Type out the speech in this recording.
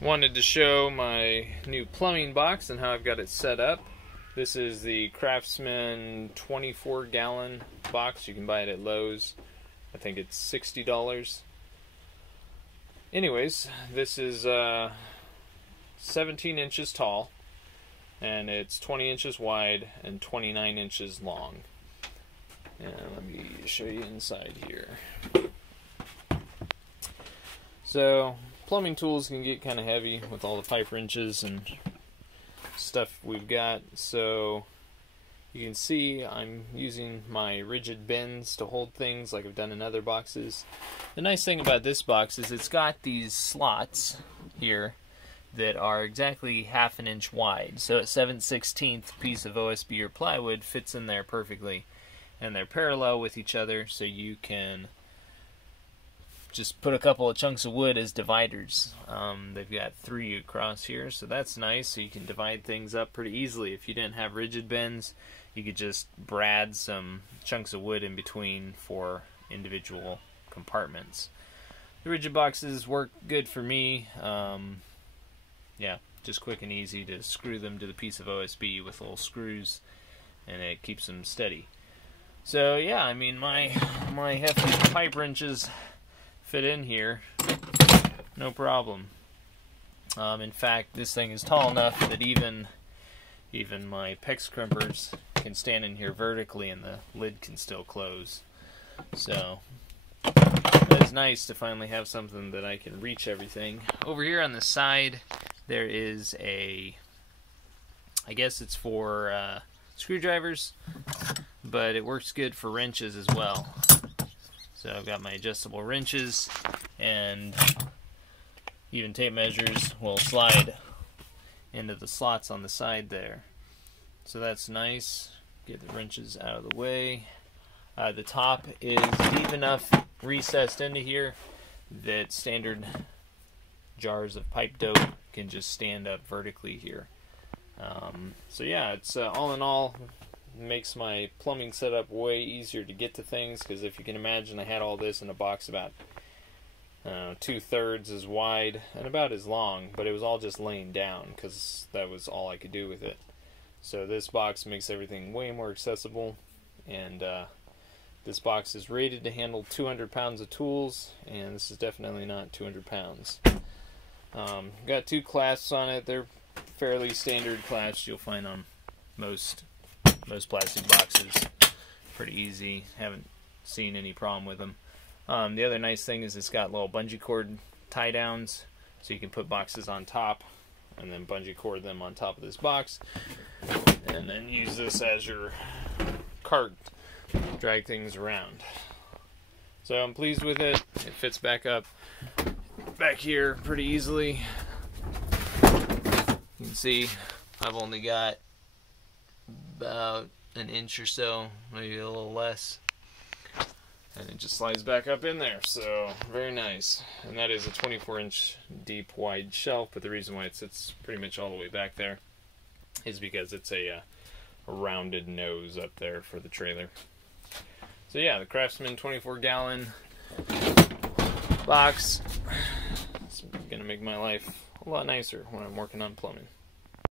Wanted to show my new plumbing box and how I've got it set up. This is the Craftsman 24-gallon box. You can buy it at Lowe's. I think it's $60. Anyways, this is 17 inches tall, and it's 20 inches wide and 29 inches long. And let me show you inside here. So, plumbing tools can get kind of heavy with all the pipe wrenches and stuff we've got. So, you can see I'm using my rigid bins to hold things like I've done in other boxes. The nice thing about this box is it's got these slots here that are exactly ½ an inch wide. So a 7/16 piece of OSB or plywood fits in there perfectly. And they're parallel with each other, so you can just put a couple of chunks of wood as dividers. They've got 3 across here, so that's nice. So you can divide things up pretty easily. If you didn't have rigid bins, you could just brad some chunks of wood in between for individual compartments. The rigid boxes work good for me. Yeah, just quick and easy to screw them to the piece of OSB with little screws, and it keeps them steady. So yeah, I mean, my hefty pipe wrenches fit in here, no problem. In fact, this thing is tall enough that even my PEX crimpers can stand in here vertically, and the lid can still close. So it's nice to finally have something that I can reach everything. Over here on the side, there is I guess it's for screwdrivers, but it works good for wrenches as well. So I've got my adjustable wrenches, and even tape measures will slide into the slots on the side there. So that's nice. Get the wrenches out of the way. The top is deep enough recessed into here that standard jars of pipe dope can just stand up vertically here. So yeah, it's all in all, makes my plumbing setup way easier to get to things, because if you can imagine, I had all this in a box about 2/3 as wide and about as long, but it was all just laying down because that was all I could do with it. So this box makes everything way more accessible, and this box is rated to handle 200 pounds of tools, and this is definitely not 200 pounds. Got 2 clasps on it. They're fairly standard clasps you'll find on most plastic boxes. Pretty easy. Haven't seen any problem with them. The other nice thing is it's got little bungee cord tie downs, so you can put boxes on top and then bungee cord them on top of this box, and then use this as your cart to drag things around. So I'm pleased with it. It fits back up back here pretty easily. You can see I've only got about an inch or so, maybe a little less, and it just slides back up in there. So very nice. And that is a 24-inch deep wide shelf, but the reason why it sits pretty much all the way back there is because it's a rounded nose up there for the trailer. So yeah, the Craftsman 24-gallon box. It's gonna make my life a lot nicer when I'm working on plumbing.